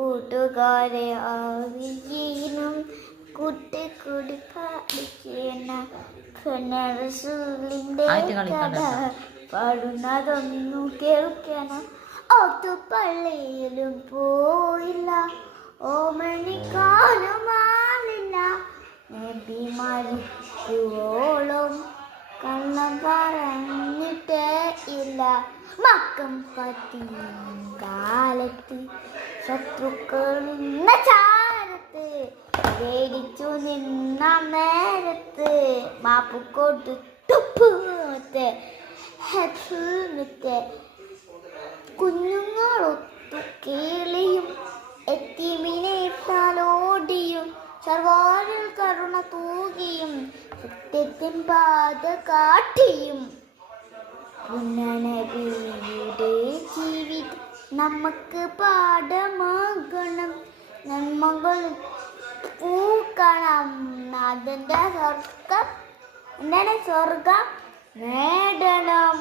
കൂട്ടുകാരെ ആവിയീനും കൂട്ടിക്കൂടി പാടിക്കുന്ന റസൂലിന്റെ കഥ പാടുന്നതൊന്നു കേൾക്കണം. ഓത്തുപള്ളിയിലും പോയില്ല, ഓമനിക്കാനും ആളില്ല, നബി മരിക്കുവോളം കള്ളം പറഞ്ഞിട്ടേ ഇല്ല. മക്കം പത്തിയും കാലത്ത് ശത്രുക്കൾ നിന്ന ചാരത്ത് പേടിച്ചു നിന്ന നേരത്ത് മാപ്പ് കൊടുത്തുപൂത്തെ കുഞ്ഞുങ്ങളൊത്തു കേളിയും എത്തിമിനെ തലോടിയും സർവാരിൽ കരുണ തൂകിയും സത്യത്തിൻ പാത കാട്ടിയും പുനനബിയുടെ ജീവിതം നമുക്ക് പാഠമാകണം. നന്മകൾ പൂക്കണം, നാഥന്റെ സ്വർഗം നേടണം.